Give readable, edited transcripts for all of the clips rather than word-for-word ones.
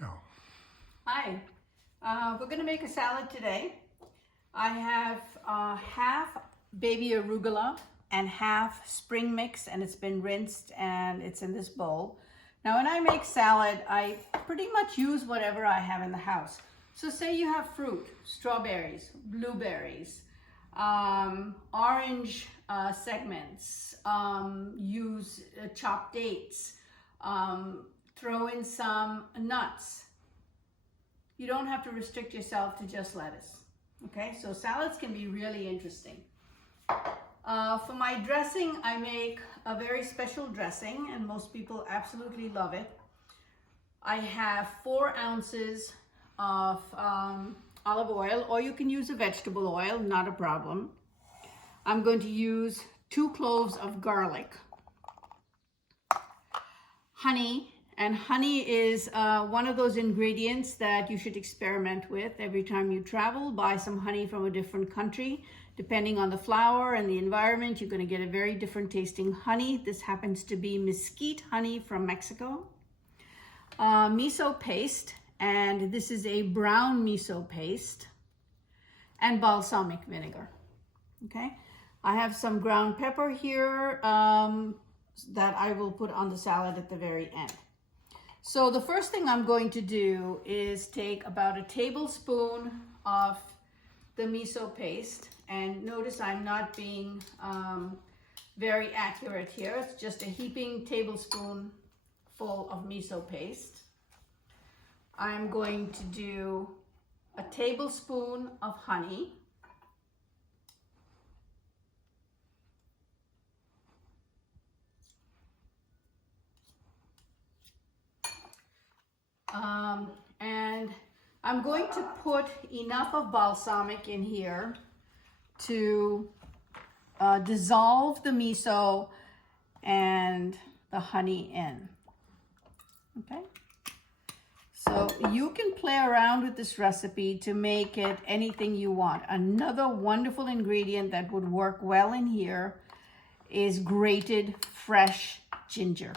Go. Hi, we're going to make a salad today. I have half baby arugula and half spring mix, and it's been rinsed and it's in this bowl. Now when I make salad, I pretty much use whatever I have in the house. So say you have fruit, strawberries, blueberries, orange segments, use chopped dates, throw in some nuts. You don't have to restrict yourself to just lettuce. Okay, so salads can be really interesting. For my dressing, I make a very special dressing, and most people absolutely love it. I have 4 ounces of olive oil, or you can use a vegetable oil, not a problem. I'm going to use 2 cloves of garlic, honey. And honey is one of those ingredients that you should experiment with every time you travel. Buy some honey from a different country. Depending on the flower and the environment, you're going to get a very different tasting honey. This happens to be mesquite honey from Mexico. Miso paste, and this is a brown miso paste, and balsamic vinegar. Okay, I have some ground pepper here that I will put on the salad at the very end. So the first thing I'm going to do is take about a tablespoon of the miso paste, and notice I'm not being very accurate here. It's just a heaping tablespoon full of miso paste. I'm going to do a tablespoon of honey. And I'm going to put enough of balsamic in here to dissolve the miso and the honey in. Okay, so you can play around with this recipe to make it anything you want. Another wonderful ingredient that would work well in here is grated fresh ginger.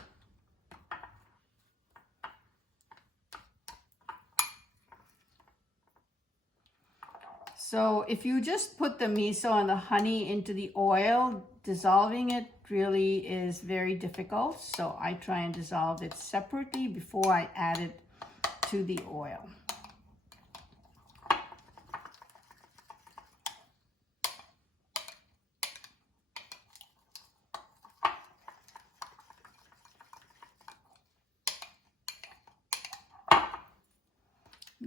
So if you just put the miso and the honey into the oil, dissolving it really is very difficult. So I try and dissolve it separately before I add it to the oil.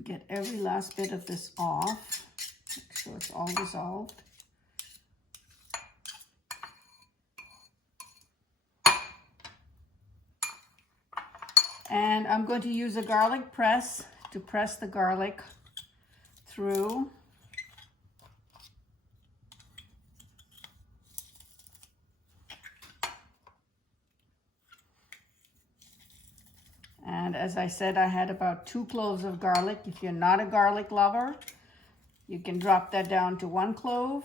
Get every last bit of this off. Make sure it's all dissolved. And I'm going to use a garlic press to press the garlic through. And as I said, I had about 2 cloves of garlic. If you're not a garlic lover, you can drop that down to 1 clove.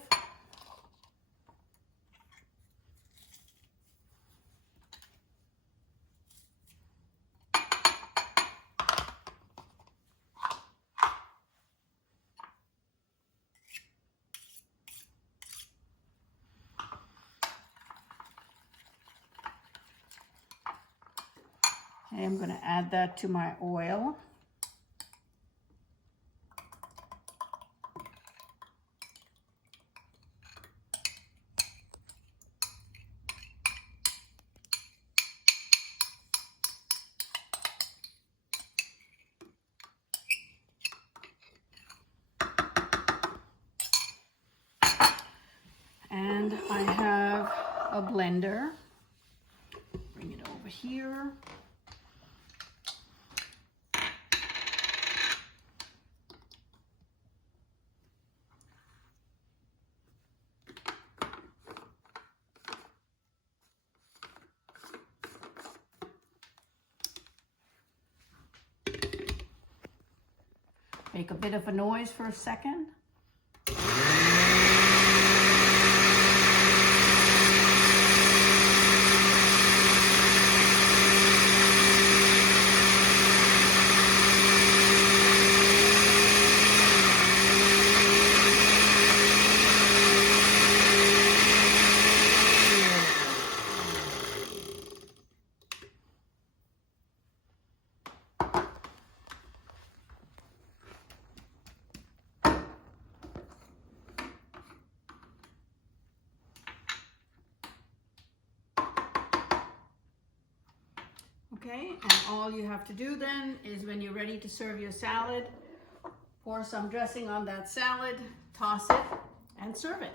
Okay, I'm going to add that to my oil. And I have a blender. Bring it over here. Make a bit of a noise for a second. Okay, and all you have to do then is when you're ready to serve your salad, pour some dressing on that salad, toss it, and serve it.